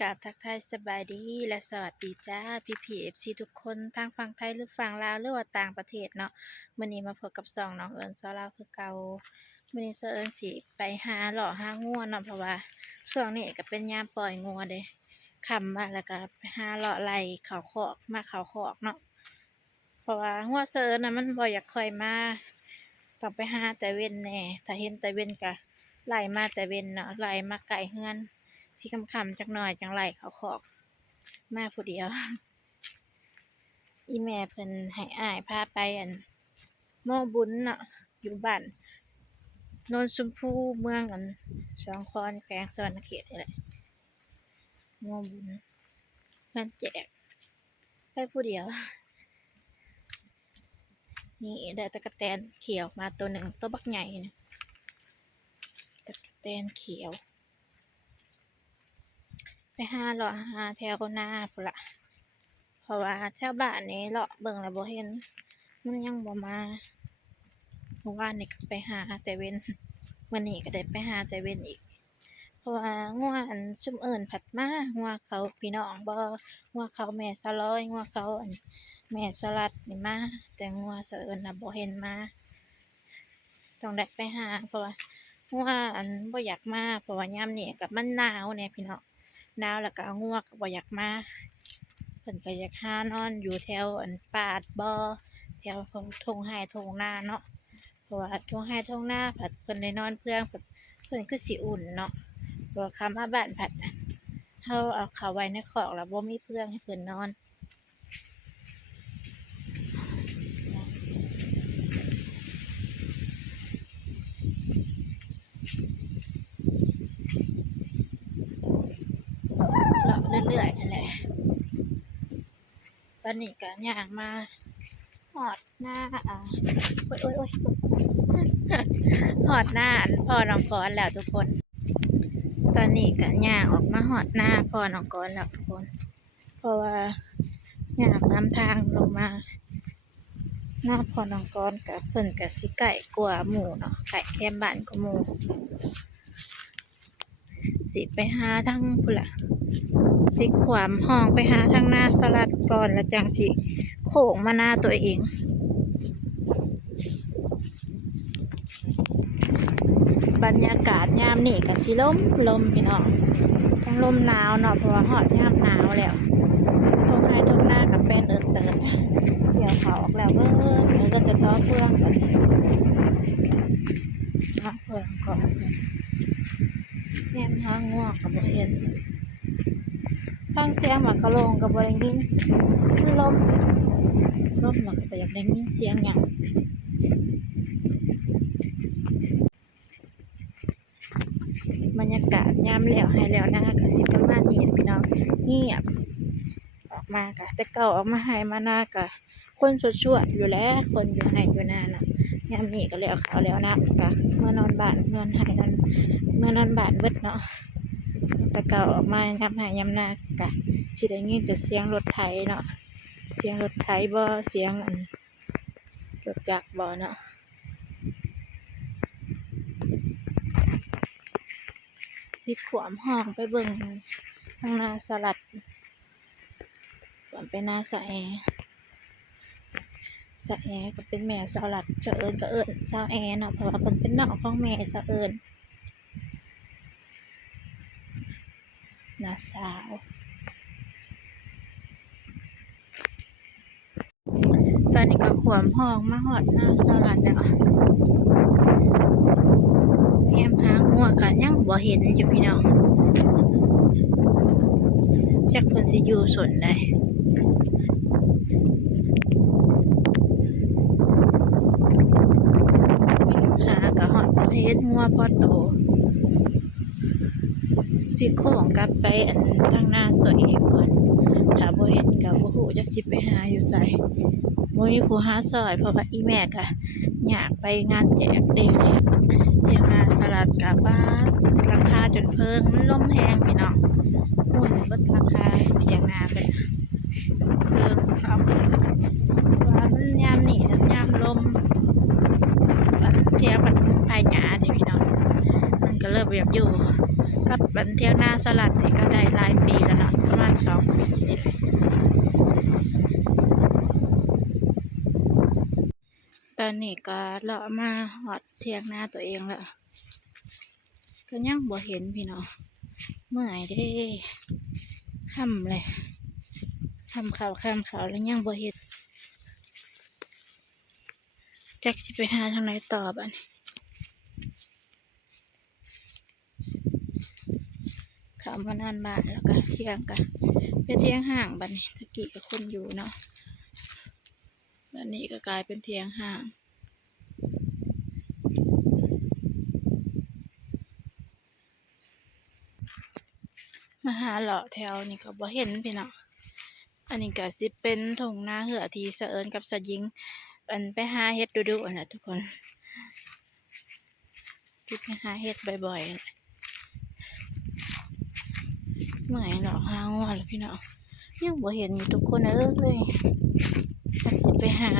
กราบทักทายสบายดีและสวัสดีจ้าพี่เอฟซีทุกคนทางฝั่งไทยหรือฝั่งลาวหรือว่าต่างประเทศเนาะมื้อนี้มาพบกับสองน้องเอิญสาวลาวคือเก่ามื้อนี้เอิญสิไปหาหล่อหางัวเนาะเพราะว่าช่วงนี้ก็เป็นยามปล่อยงัวเด้ค่ำมาแล้วก็ไปหาเลาะไล่เขาคอกมาเขาคอกเนาะเพราะว่างัวเอิญน่ะมันบ่อยากค่อยมาต้องไปหาแต่เว้นแน่ถ้าเห็นแต่เว้นก็ไล่มาแต่เว้นเนาะไล่มาไกลเฮือนสิค่ำๆจักหน่อยจังไล่เขาคอกมาผู้เดียว อีแม่เพิ่นให้อ้ายพาไปหม้อบุญเนาะอยู่บ้านโนนชมพูเมืองสองคอนแขวงสวรรณเขตนี่แหละหม้อบุญเพิ่นแจกไปผู้เดียวนี่ได้ตะกะแตนเขียวมาตัวหนึ่งตัวบักใหญ่นะตะกะแตนเขียวไปหาเลาะหาแถวหน้าพุ่นละเพราะว่าแถวบ้านนี้เลาะเบิ่งแล้วบ่เห็นมันยังบ่มาเมื่อวานนี่ก็ไปหาแต่เว้นมื้อนี้ก็ได้ไปหาแต่เว้นอีกเพราะว่างัวซุมอื่นผัดมางัวเขาพี่น้องบ่งัวเขาแม่สะร้อยงัวเขาแม่สลัดนี่มาแต่งัวสะเอิ้นน่ะบ่เห็นมาต้องได้ไปหาเพราะว่างัวบ่อยากมาเพราะว่ายามนี้ก็มันหนาวแหน่พี่น้องหนาวแล้วก็งัวก็บ่อยากมาเพิ่นก็อยากหานอนอยู่แถวป่าบ่แถวทุ่งไร่ทุ่งนาเนาะเพราะว่าทุ่งไร่ทุ่งนาผัดเพิ่นได้นอนเพิ่นคือสิอุ่นเนาะเพราะว่าคำมาบ้านผัดเฮาเอาเขาไว้ในคอกแล้วบ่มีเพิ่นให้เพิ่นนอนเลาะเรื่อยๆนั่นแหละตอนนี้ก็ย่างมาฮอดหน้าโอ๊ยๆฮอดหน้าพ่อน้องกรแล้วทุกคน ตอนนี้ก็ย่างออกมาฮอดหน้าพ่อน้องกรแล้วทุกคน เพราะว่าย่างนำทางลงมาหน้าพ่อน้องกรกับเพิ่นก็สิไก่กว่าหมู่เนาะไก่แคมบ้านกว่าหมู่สิไปหาทั้งพุ่นล่ะสิขวามห้องไปหาทั้งหน้าสลัดก่อนแล้วจังสิโค้งมาหน้าตัวเองบรรยากาศยามนี้ก็สิลมพี่น้องทั้งลมหนาวเนาะเพราะว่าฮอดยามหนาวแล้วทุ่งไร่ทุ่งนากับเป็นเติดเดี๋ยวเขาออกแล้วก็จะต่อเฟืองกันนะเฟืองก่อนแง่ท้องง่วงกับบ่เห็นฟังเสียงหมากกระโลงกับบ่ได้ยินลมหนักไปอยากได้ยินเสียงหยังบรรยากาศยามแล้วให้แล้วนะคะก็สิประมาณนี้พี่น้องเงียบออกมาก็แต่เก่าออกมาให้มานาก็คนสวดๆอยู่แล้วคนอยู่ให้อยู่นาน่ะยามนี้ก็แล้วเขาแล้วนะก็เมื่อนอนบ้านเมื่อนให้นั่นเมื่อนอนบ้านเบิดเนาะแต่เก่าออกมายามให้ยามนาก็สิได้ยินแต่เสียงรถไถเนาะเสียงรถไถบ่เสียงรถจักรบ่เนาะสิขวามห้องไปเบิ่งทางนาสลัดขวามไปนาสะแอก็เป็นแม่สลัดเจ้าเอิญก็เอิญสาวแอเนาะเพราะว่าเพิ่นเป็นน้องของแม่สาวเอิญน้าสาวตอนนี้ก็ขวามห้องมาฮอดนาสลัดแล้วแง้มหางัวก็ยังบ่เห็นอยู่พี่น้องจักเพิ่นสิอยู่ส่วนใดหาก็ฮอดบ่เห็นงัวพอโตสิโค้งกลับไปทางหน้าตัวเองก่อนถ้าบ่เห็นก็บ่ฮู้จักสิไปหาอยู่ไสบ่มีผู้หาซอยเพราะว่าอีแม่ก็อยากไปงานแจกเด้เที่ยงนาสลัดกะบ้าราคาจนเพิ่งมันลมแรงพี่น้องหุ่นเบิดราคาเที่ยงนาเป็นเพิ่งเขาว่ามันยามนี่ยามลมเที่ยงมันภายหยาเด้พี่น้องมันก็เริ่มแบบอยู่ กับบันเที่ยวหน้าสลัดนี่ก็ได้หลายปีแล้วเนาะประมาณ2 ปีนี่แหละตอนนี้ก็เลาะมาหอดเที่ยงหน้าตัวเองแล้วก็ยังบ่เห็นพี่น้องเมื่อยเด้ค่ำเลยค่ำขาวแล้วยังบ่เห็นจักสิไปหาทางไหนต่อบัดนี้เข้ามานอนบ้านแล้วก็เที่ยงกันไปเที่ยงห้างบัดนี้ตะกี้กับคนอยู่เนาะบัดนี้ก็กลายเป็นเที่ยงห้างมาหาเลาะแถวนี่ก็บ่เห็นพี่น้องอันนี้ก็สิเป็นทงนาเหือที่สะเอิญกับสะยิงอันไปหาเฮ็ดดูๆนะทุกคนที่ไปหาเฮ็ดบ่อยๆเมื่อยหรอกหางัวแล้วพี่น้องยังบ่เห็นอยู่ทุกคนเลยจักสิไปหา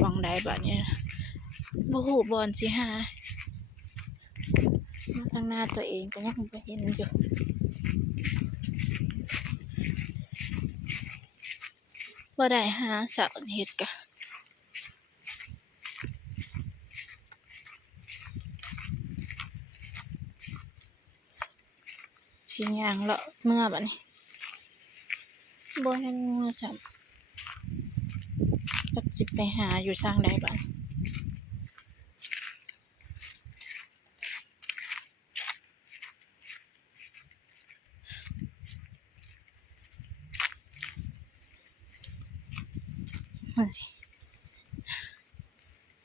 หวังใดบัดนี้บ่ฮู้บอนสิหามาทางหน้าตัวเองก็ยังบ่เห็นอยู่บ่ได้หาเสาเฮ็ดกะสิย่างเลาะเมื่อบัดนี้บ่เห็นงัวซ้ำจักสิไปหาอยู่ทางใดบัด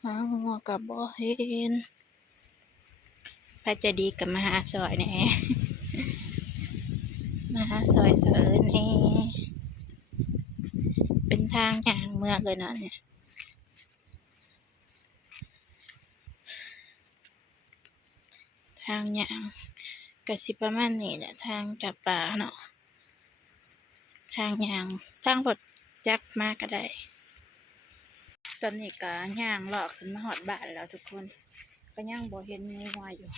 หางัวก็บ่เห็นพระจะดีกับมาหาซอยแหน่ มาหาซอยเสริญแหน่เป็นทางย่างเมืองเลยนะเนี่ยทางย่างก็สิประมาณนี้แหละทางจับปลาเนาะทางย่างทางรถจักรมาก็ได้ตอนนี้ก็ย่างเลาะขึ้นมาฮอดบ้านแล้วทุกคนก็ยังบ่เห็นงัวอยู่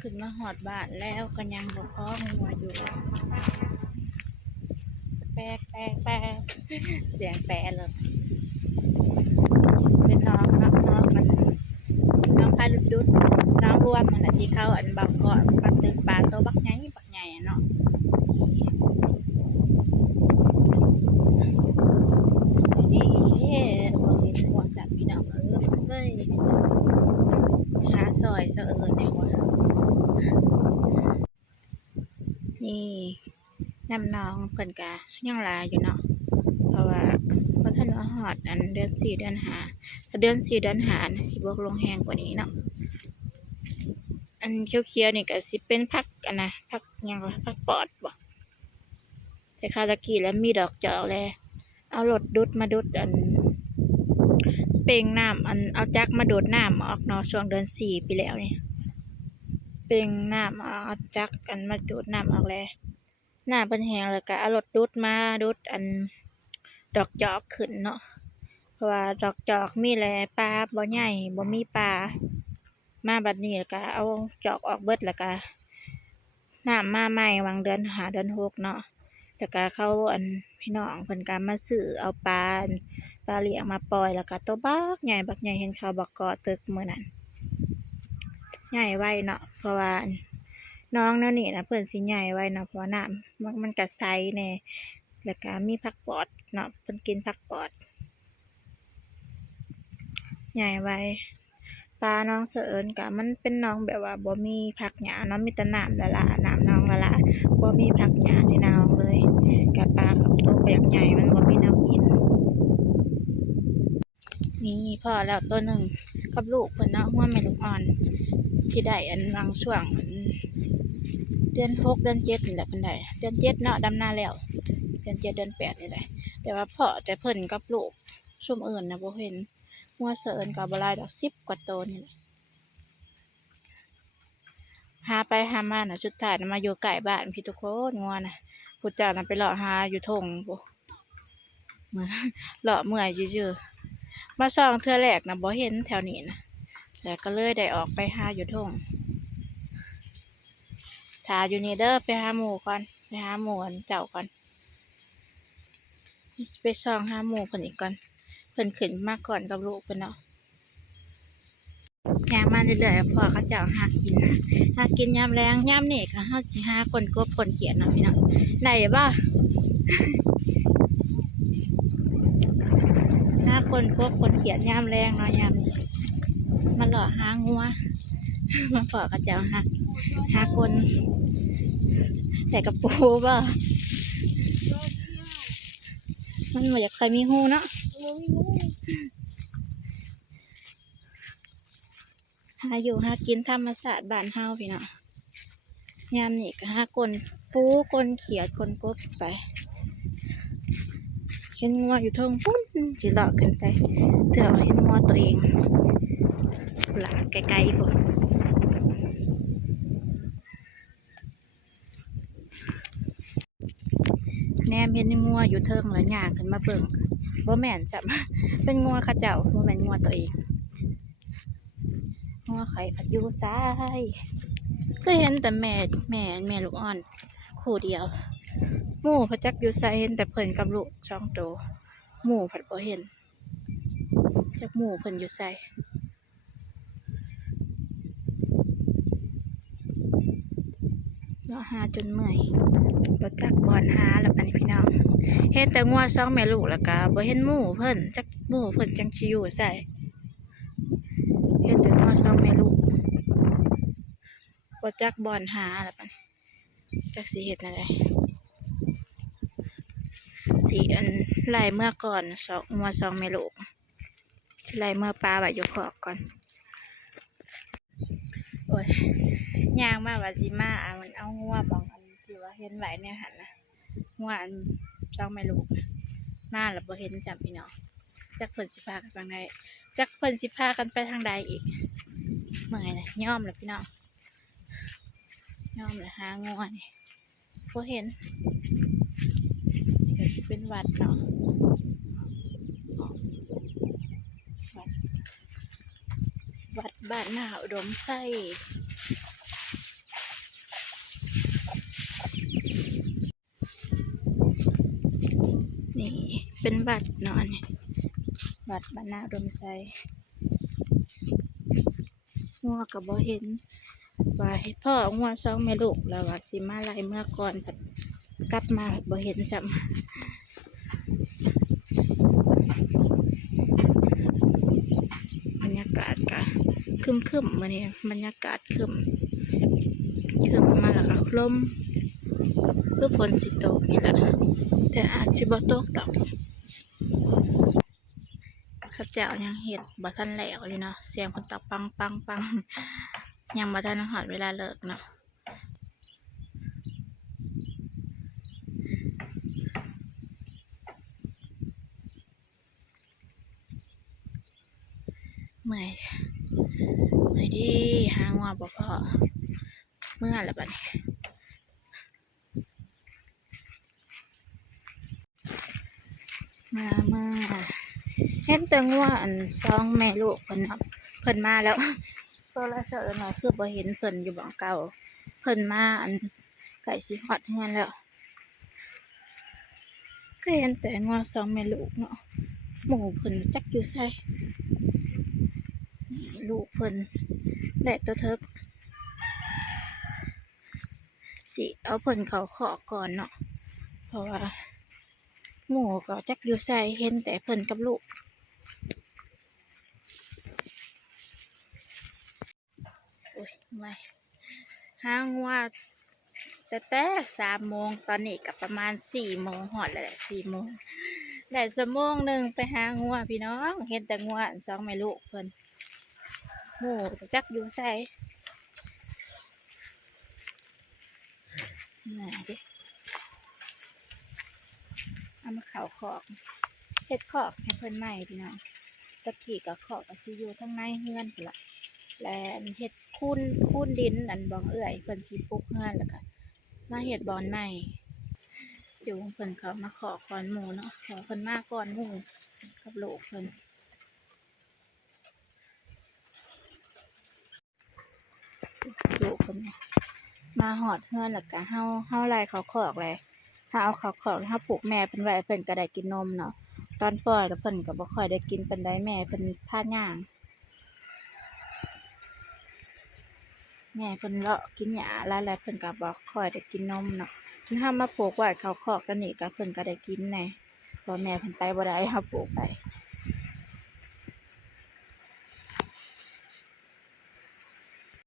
ขึ้นมาฮอดบ้านแล้วก็ยังบ่พองัวอยู่แป๊กเสียงแปรเลยเป็นน้องเนาะน้องมันน้องพาดุดน้องรวมมันที่เขาอันบักเกาะปักตึกปลาตัวบักใหญ่เนาะนี่บ่เห็นหัวสัตว์พี่น้องเลยหาซอยเสะเอิญในหัวนี่น้ำน้องเพิ่นกะยังลาอยู่เนาะเพราะว่าพอท่านว่าฮอดอันเดือน4เดือน5ถ้าเดือน4เดือน5นะสิบวกลงแห้งกว่านี้เนาะอันเขียวๆนี่ก็สิเป็นผักอันนะผักหยังวะผักปอดบ่แต่คาตะกี้แล้วมีดอกจอกแลเอารถดุดมาดุดอันเป่งน้ำอันเอาจักมาดูดน้ำออกเนาะช่วงเดือน4ปีแล้วนี่เป่งน้ำเอาจักอันมาดูดน้ำออกแล้วน้ำเพิ่นแห้งแล้วก็เอารถดุดมาดุดอันดอกจอกขึ้นเนาะเพราะว่าดอกจอกมีแลปลาบ่ใหญ่บ่มีปลามาบัดนี้แล้วก็เอาจอกออกเบิดแล้วก็น้ำมาใหม่วางเดือน5เดือน6เนาะแล้วก็เขาอันพี่น้องเพิ่นก็มาซื้อเอาปลาเลี้ยงมาปล่อยแล้วก็ตัวบักใหญ่เห็นเขาบอกเกาะตึกมื้อนั้นใหญ่ไวเนาะเพราะว่าน้องแนวนี้นะเพิ่นสิใหญ่ไวเนาะเพราะน้ำมันก็ใสแน่แล้วก็มีผักปอดเนาะเพิ่นกินผักปอดใหญ่ไวปลาน้องเสอิญก็มันเป็นน้องแบบว่าบ่มีผักหญ้าเนาะมีแต่น้ำละละน้ำน้องละละบ่มีผักหญ้าในน้องเลยกับปลากับตัวก็อยากใหญ่มันบ่มีน้ำกินนี่พอแล้วตัวหนึ่งกับลูกเพิ่นเนาะหัวแม่ลูกอ่อนที่ได้อันบางช่วงเดือน6เดือน7นี่แหละเพิ่นได้เดือน7เนาะดำนาแล้วเดือน7เดือน8นี่แหละแต่ว่าพ่อแต่เพิ่นกับลูกซุมอื่นน่ะบ่เห็นหัวเสอิญก็บ่หลายดอก10กว่าตัวนี่แหละหาไปหามาน่ะสุดท้ายน่ะมาอยู่ใกล้บ้านพี่ทุกคนงัวน่ะผู้เจ้าน่ะไปเลาะหาอยู่ทงพุมื้อเลาะเมื่อยซื่อๆมาส่องเทื่อแรกน่ะบ่เห็นแถวนี้น่ะแล้วก็เลยได้ออกไปหาอยู่ทง าอยู่นี่เด้อไปหาหมูก่อนไปหาหมูอันเจ้าก่อนไปส่องหาหมูเพิ่นอีกก่อนเพิ่นขึ้นมาก่อนกับลูกเพิ่นเนาะย่างมาเรื่อยๆพอเขาเจ้าหากินยามแรงยามนี่ก็เฮาสิหาคนกบคนเขียดเนาะพี่น้องได้บ่หาคนกบคนเขียดยามแรงเนาะยามนี้มาหล่อหางัวมาพอเขาเจ้าหาคนแต่กระปูบ่มันบ่อยากเคยมีหูเนาะหาอยู่หากินธรรมชาติบ้านเฮาพี่น้องยามนี่ก็หาคนปูคนเขียดคนกบไปเห็นงัวอยู่เทิงปุ้นสิเลาะขึ้นไปเถื่อเห็นงัวตัวเองหลาไกลๆพุ่นแนมเห็นงัวอยู่เทิงแล้วย่างขึ้นมาเบิ่งบ่แม่นจับ เป็นงัวเขาเจ้าบ่แม่นงัวตัวเองงัวไข่ผัดอยู่ซ้ายก็เห็นแต่แม่ลูกอ่อนคู่เดียวหมู่พระจักอยู่ไสเห็นแต่เพิ่นกับลูกสองตัวหมู่ผัดบ่เห็นจักหมู่เพิ่นอยู่ไสเลาะหาจนเมื่อยบ่จักบ่อนหาแล้วบัดนี้พี่น้องเห็นแต่งัวสองแม่ลูกแล้วก็บ่เห็นหมู่เพิ่นจักหมู่เพิ่นจังสิอยู่ไสเห็นแต่งัวสองแม่ลูกบ่จักบ่อนหาแล้วบัดนี้จักสิเฮ็ดแนวใดสิอันไล่เมื่อก่อนงัวสองแม่ลูกสิไล่เมื่อปลาไว้อยู่คอกก่อนโอ้ยย่างมาว่าสิมามันเอางัวบองอันที่ว่าเห็นไว้เนี่ยหั่นนะงัวอันสองแม่ลูกมาแล้วบ่เห็นจับพี่น้องจักเพิ่นสิพากันไปทางใดจักเพิ่นสิพากันไปทางใดอีกเมื่อยนะยอมแล้วพี่น้องยอมแล้วหางัวนี่บ่เห็นก็สิเป็นวัดเนาะวัดบ้านนาอุดมไส้นี่เป็นวัดเนาะนี่วัดบ้านนาอุดมไส้งัวก็บ่เห็นว่าให้พ่องัวสองแม่ลูกแล้วว่าสิมาไล่เมื่อก่อนผัดกลับมาผัดบ่เห็นจำบรรยากาศก็ครึมๆมาเนี่ยบรรยากาศครึมมาแล้วก็ลมคือฝนสิตกนี่แหละแต่อาจสิบ่ตกดอกข้าเจ้ายังเห็ดบ่ทันแล้วอยู่เนาะเสียงคนตอกปังปังปังยังบ่ทันหอดเวลาเลิกเนาะเมื่อยดิหางัวบ่พอเมื่อละบัดนี้มาเห็นแต่งัวอันสองแม่ลูกเพิ่นเพิ่นมาแล้วโซลาเซลล์หน่อยคือบ่เห็นเพิ่นอยู่บ่องเก่าเพิ่นมาอันไก่สิฮอดเฮือนแล้วก็เห็นแต่งัวสองแม่ลูกเนาะหมู่เพิ่นจักอยู่ไสนี่ลูกเพิ่นได้ตัวเทิกสิเอาเพิ่นเขาขอก่อนเนาะเพราะว่าหมู่ก็จักอยู่ไสเห็นแต่เพิ่นกับลูกโอ้ยไม่หางัวแต่3 โมงตอนนี้กับประมาณ4 โมงหอดแล้วแหละ4 โมงได้1 ชั่วโมงไปหางัวพี่น้องเห็นแต่งัวสองแม่ลูกเพิ่นหมู่จักอยู่ไสน่ะดิเอามาเข่าขอกเฮ็ดขอกให้เพิ่นใหม่พี่น้องตะกี้กับขอกก็สิอยู่ทั้งในเฮือนพุ่นล่ะและเฮ็ดคูนดินอันบ่องเอื้อยเพิ่นสิปลูกเฮือนแล้วก็มาเฮ็ดบ่อนใหม่จูงเพิ่นเขามาขอก่อนหมู่เนาะขอเพิ่นมาก่อนหมู่กับลูกเพิ่นลูกเพิ่น มาฮอดเฮือนแล้วก็เฮาไล่เขาคอกเลยถ้าเอาเขาคอกเฮาปลูกแม่เพิ่นไว้เพิ่นก็ได้กินนมเนาะตอนปล่อยแล้วเพิ่นก็บ่ค่อยได้กินปานใดแม่เพิ่นพาย่าง แม่เพิ่นเลาะกินหญ้าหลายๆเพิ่นก็บ่ค่อยได้กินนมเนาะคันเฮามาปลูกไว้เข้าคอกแล้วนี่ก็เพิ่นก็ได้กินแหน่เพราะแม่เพิ่นไปบ่ได้เฮาปลูกไป